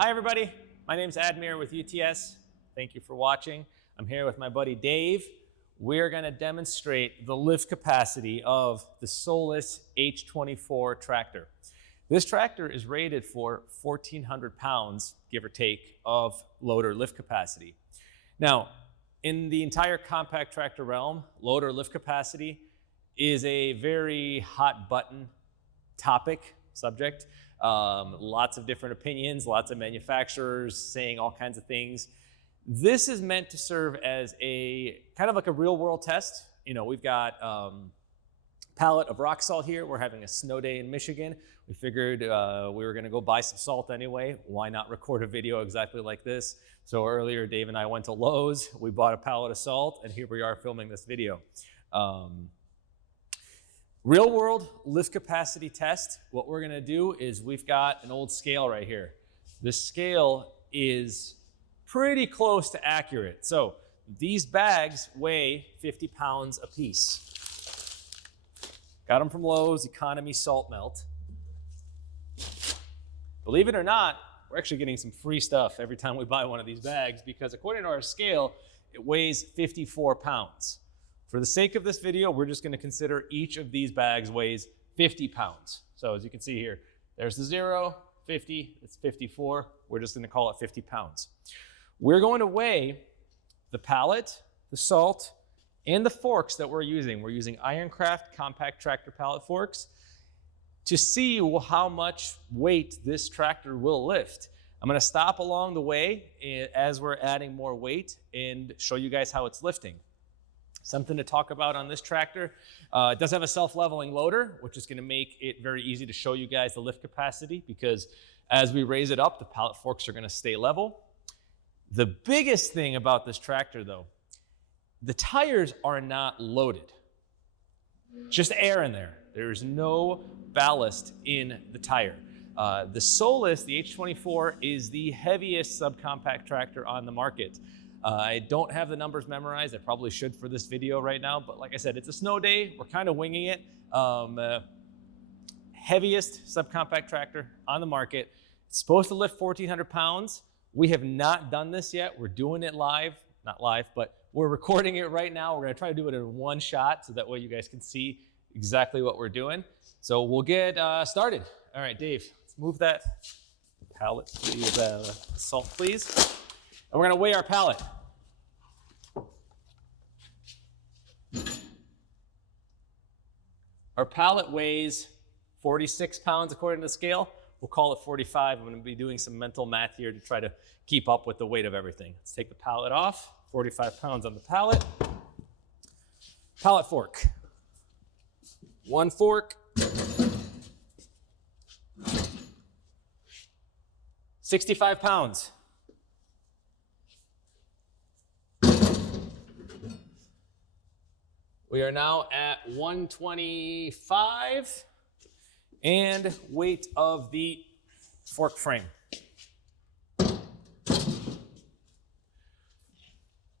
Hi everybody, my name's Admir with UTS. Thank you for watching. I'm here with my buddy Dave. We're gonna demonstrate the lift capacity of the Solis H24 tractor. This tractor is rated for 1,400 pounds, give or take, of loader lift capacity. Now, in the entire compact tractor realm, loader lift capacity is a very hot button topic, subject. Lots of different opinions, lots of manufacturers saying all kinds of things. This is meant to serve as a kind of like a real world test. You know, we've got a pallet of rock salt here. We're having a snow day in Michigan. We figured we were gonna go buy some salt anyway. Why not record a video exactly like this? So earlier, Dave and I went to Lowe's. We bought a pallet of salt, and here we are filming this video. Real world lift capacity test. What we're gonna do is we've got an old scale right here. This scale is pretty close to accurate. So these bags weigh 50 pounds a piece. Got them from Lowe's, economy salt melt. Believe it or not, we're actually getting some free stuff every time we buy one of these bags because according to our scale, it weighs 54 pounds. For the sake of this video, we're just gonna consider each of these bags weighs 50 pounds. So as you can see here, there's the 0, 50, it's 54. We're just gonna call it 50 pounds. We're going to weigh the pallet, the salt, and the forks that we're using. We're using Ironcraft compact tractor pallet forks to see how much weight this tractor will lift. I'm gonna stop along the way as we're adding more weight and show you guys how it's lifting. Something to talk about on this tractor. It does have a self-leveling loader, which is gonna make it very easy to show you guys the lift capacity because as we raise it up, the pallet forks are gonna stay level. The biggest thing about this tractor though, the tires are not loaded. Just air in there. There's no ballast in the tire. The Solis, the H24, is the heaviest subcompact tractor on the market. I don't have the numbers memorized. I probably should for this video right now, but like I said, it's a snow day. We're kind of winging it. Heaviest subcompact tractor on the market. It's supposed to lift 1,400 pounds. We have not done this yet. We're doing it live, not live, but we're recording it right now. We're gonna try to do it in one shot so that way you guys can see exactly what we're doing. So we'll get started. All right, Dave, let's move that pallet to the salt, please. And we're gonna weigh our pallet. Our pallet weighs 46 pounds according to the scale. We'll call it 45. I'm gonna be doing some mental math here to try to keep up with the weight of everything. Let's take the pallet off. 45 pounds on the pallet. Pallet fork. One fork. 65 pounds. We are now at 125 and weight of the fork frame.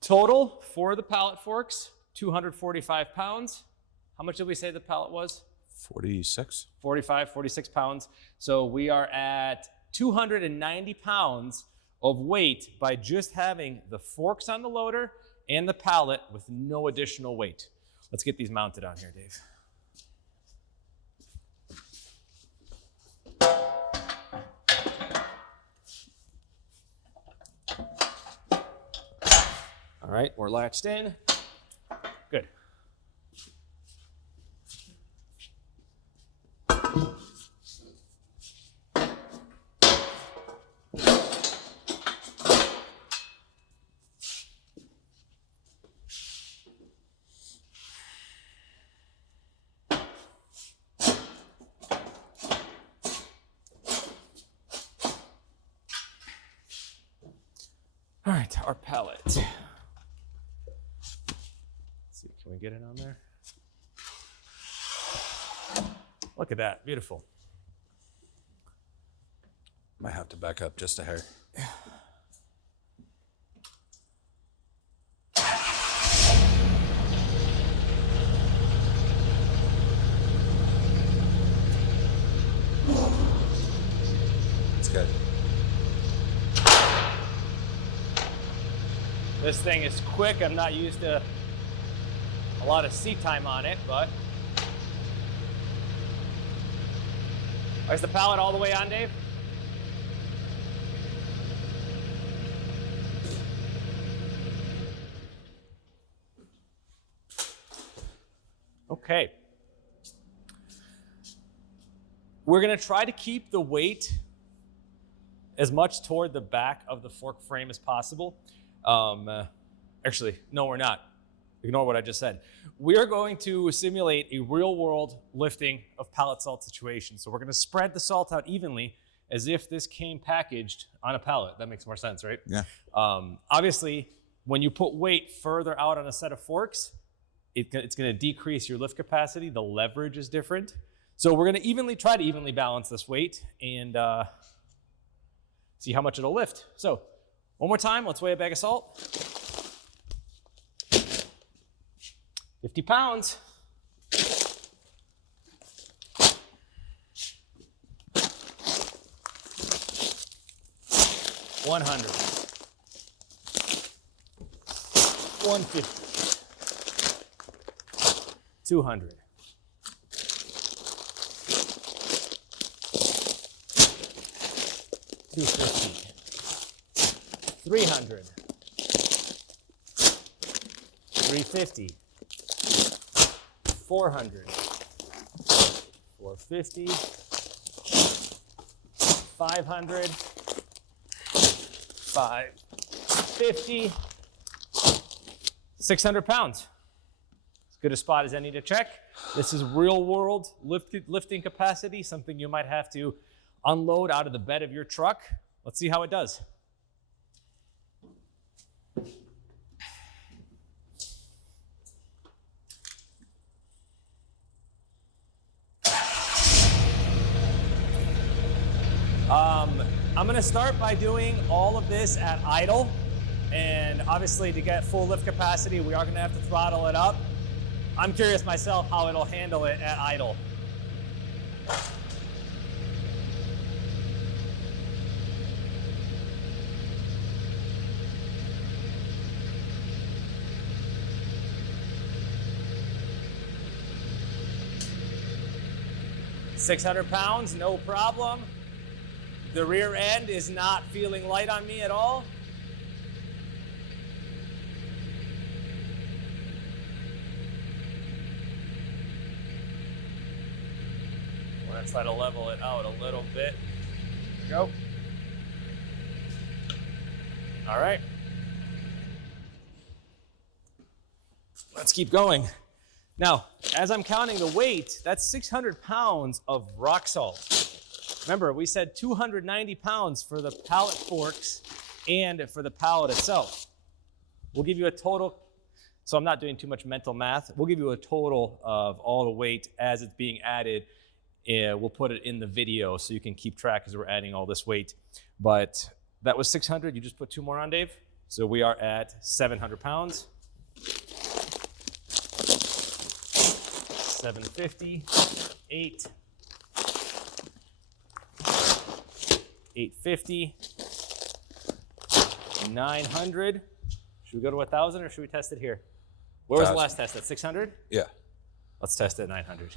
Total for the pallet forks, 245 pounds. How much did we say the pallet was? 46. 46 pounds. So we are at 290 pounds of weight by just having the forks on the loader and the pallet with no additional weight. Let's get these mounted on here, Dave. All right, we're latched in. Good. All right, our pallet. Let's see, can we get it on there? Look at that, beautiful. Might have to back up just a hair. It's good. This thing is quick. I'm not used to a lot of seat time on it, but. Is the pallet all the way on, Dave? Okay. We're gonna try to keep the weight as much toward the back of the fork frame as possible. Actually, no, we're not. Ignore what I just said. We are going to simulate a real world lifting of pallet salt situation. So we're gonna spread the salt out evenly as if this came packaged on a pallet. That makes more sense, right? Yeah. Obviously, when you put weight further out on a set of forks, it's gonna decrease your lift capacity. The leverage is different. So we're gonna try to evenly balance this weight and see how much it'll lift. So one more time, let's weigh a bag of salt. 50 pounds. $100. $150. $200. $250. $300. $350. $400. $450. $500. $550. 600 pounds. As good a spot as any to check. This is real world lifting capacity, something you might have to unload out of the bed of your truck. Let's see how it does. I'm gonna start by doing all of this at idle. And obviously to get full lift capacity, we are gonna have to throttle it up. I'm curious myself how it'll handle it at idle. £600, no problem. The rear end is not feeling light on me at all. I'm gonna try to level it out a little bit. Go. All right. Let's keep going. Now, as I'm counting the weight, that's 600 pounds of rock salt. Remember, we said 290 pounds for the pallet forks and for the pallet itself. We'll give you a total, so I'm not doing too much mental math. We'll give you a total of all the weight as it's being added. We'll put it in the video so you can keep track as we're adding all this weight. But that was 600. You just put 2 more on, Dave. So we are at 700 pounds. 750, 8, 850, 900. Should we go to 1,000 or should we test it here? Where was the last test? At 600? Yeah. Let's test it at 900.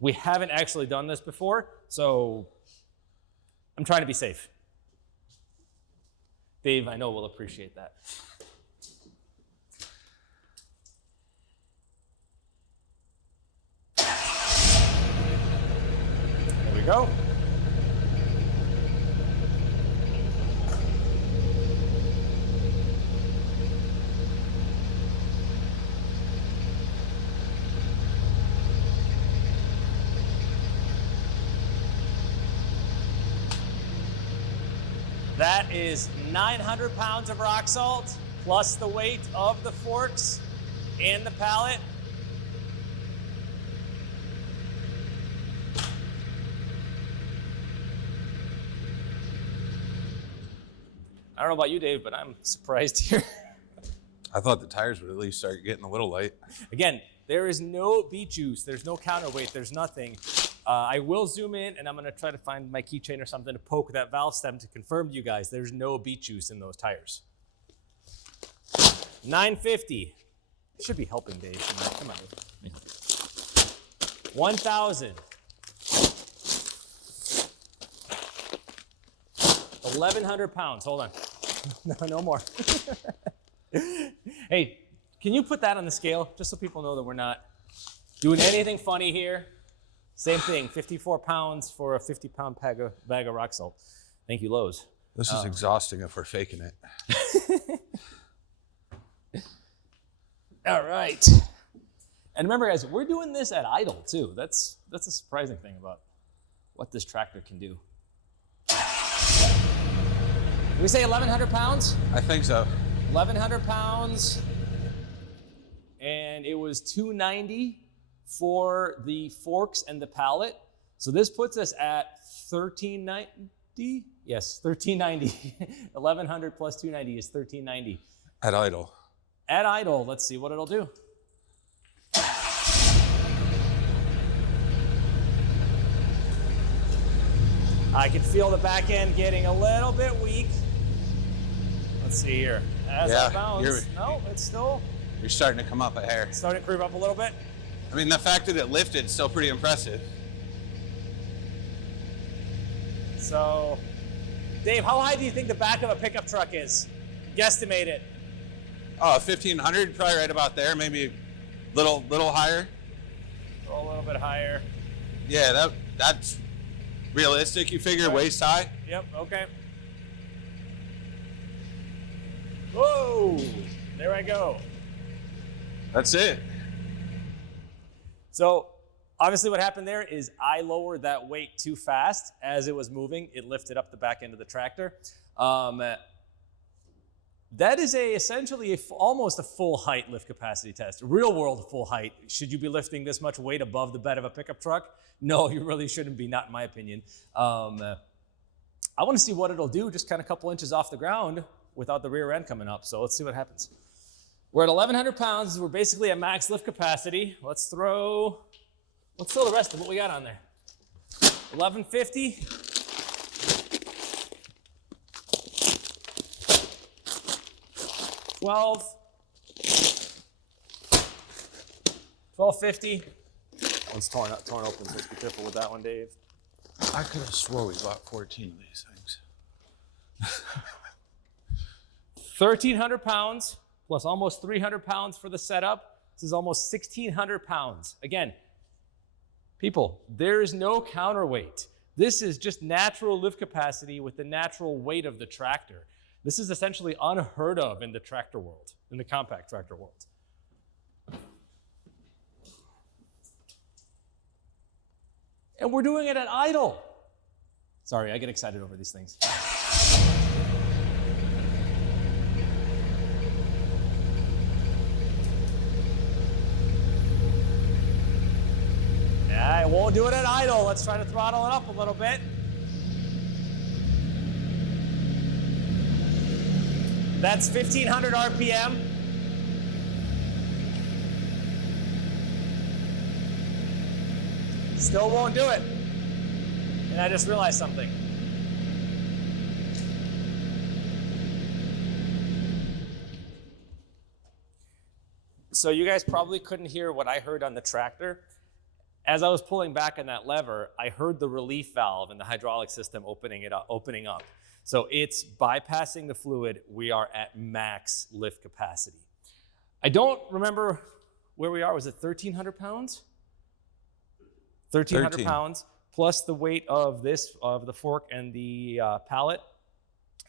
We haven't actually done this before, so I'm trying to be safe. Dave, I know will appreciate that. There we go. That is 900 pounds of rock salt, plus the weight of the forks and the pallet. I don't know about you, Dave, but I'm surprised here. I thought the tires would at least start getting a little light. Again, there is no beet juice. There's no counterweight. There's nothing. I will zoom in, and I'm going to try to find my keychain or something to poke that valve stem to confirm to you guys there's no beet juice in those tires. 950. Should be helping Dave. Come on. 1,000. 1,100 pounds. Hold on. No more. Hey, can you put that on the scale just so people know that we're not doing anything funny here? Same thing, 54 pounds for a 50-pound bag of rock salt. Thank you, Lowe's. This is exhausting if we're faking it. All right. And remember, guys, we're doing this at idle, too. That's a surprising thing about what this tractor can do. Did we say 1,100 pounds? I think so. 1,100 pounds. And it was $290 for the forks and the pallet. So this puts us at $1,390. Yes, $1,390. 1,100 plus $290 is $1,390. At idle. At idle, let's see what it'll do. I can feel the back end getting a little bit weak. Let's see here. As I bounce, no, it's still. You're starting to come up a hair. Starting to creep up a little bit. I mean, the fact that it lifted is still pretty impressive. So, Dave, how high do you think the back of a pickup truck is? Guesstimate it. Oh, 1,500, probably right about there. Maybe a little higher. Go a little bit higher. Yeah, that's realistic. You figure waist high. Yep. Okay. Whoa! There I go. That's it. So obviously what happened there is I lowered that weight too fast. As it was moving, it lifted up the back end of the tractor. That is essentially almost a full height lift capacity test. Real world full height. Should you be lifting this much weight above the bed of a pickup truck? No, you really shouldn't be, not in my opinion. I want to see what it'll do just kind of a couple inches off the ground without the rear end coming up. So let's see what happens. We're at 1,100 pounds. We're basically at max lift capacity. Let's throw the rest of what we got on there. 1,150. $1,250. That one's torn open, so let's be careful with that one, Dave. I could have swore we bought 14 of these things. 1,300 pounds plus almost 300 pounds for the setup. This is almost 1,600 pounds. Again, people, there is no counterweight. This is just natural lift capacity with the natural weight of the tractor. This is essentially unheard of in the tractor world, in the compact tractor world. And we're doing it at idle. Sorry, I get excited over these things. I won't do it at idle. Let's try to throttle it up a little bit. That's 1,500 RPM. Still won't do it. And I just realized something. So you guys probably couldn't hear what I heard on the tractor. As I was pulling back on that lever, I heard the relief valve in the hydraulic system opening up. So it's bypassing the fluid. We are at max lift capacity. I don't remember where we are. Was it 1,300 pounds? 1,300 pounds plus the weight of the fork and the pallet.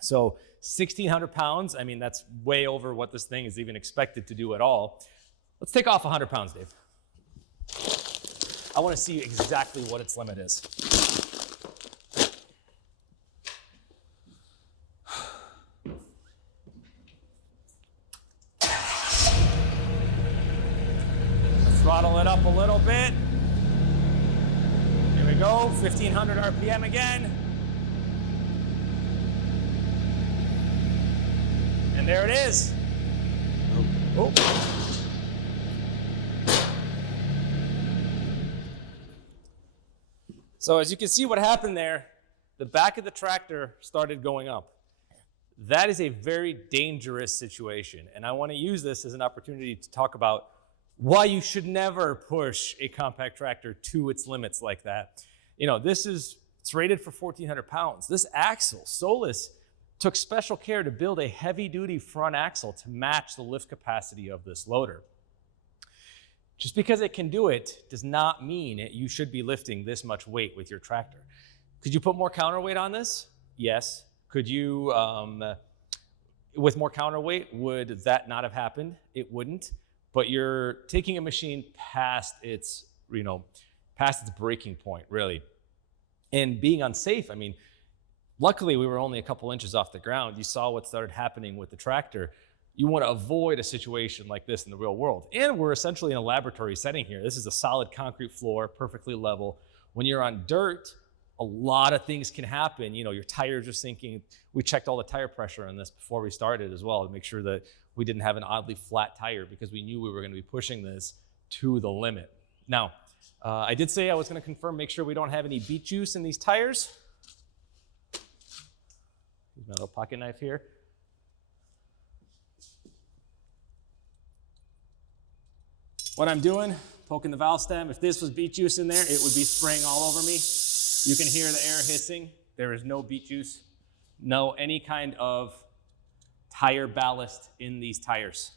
So 1,600 pounds. I mean, that's way over what this thing is even expected to do at all. Let's take off 100 pounds, Dave. I want to see exactly what its limit is. Throttle it up a little bit. Here we go, 1,500 RPM again. And there it is. Oh. So as you can see what happened there, the back of the tractor started going up. That is a very dangerous situation. And I want to use this as an opportunity to talk about why you should never push a compact tractor to its limits like that. You know, it's rated for 1,400 pounds. This axle, Solis, took special care to build a heavy-duty front axle to match the lift capacity of this loader. Just because it can do it does not mean you should be lifting this much weight with your tractor. Could you put more counterweight on this? Yes. Could you, with more counterweight, would that not have happened? It wouldn't. But you're taking a machine past its breaking point, really. And being unsafe, I mean, luckily we were only a couple inches off the ground. You saw what started happening with the tractor. You want to avoid a situation like this in the real world. And we're essentially in a laboratory setting here. This is a solid concrete floor, perfectly level. When you're on dirt, a lot of things can happen. You know, your tires are sinking. We checked all the tire pressure on this before we started as well to make sure that we didn't have an oddly flat tire because we knew we were going to be pushing this to the limit. Now, I did say I was going to confirm, make sure we don't have any beet juice in these tires. Use my little pocket knife here. What I'm doing, poking the valve stem. If this was beet juice in there, it would be spraying all over me. You can hear the air hissing. There is no beet juice, no any kind of tire ballast in these tires.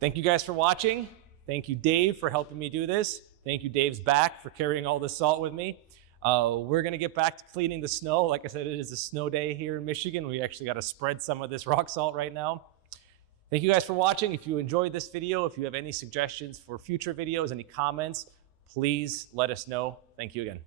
Thank you guys for watching. Thank you, Dave, for helping me do this. Thank you, Dave's back, for carrying all this salt with me. We're gonna get back to cleaning the snow. Like I said, it is a snow day here in Michigan. We actually gotta spread some of this rock salt right now. Thank you guys for watching. If you enjoyed this video, if you have any suggestions for future videos, any comments, please let us know. Thank you again.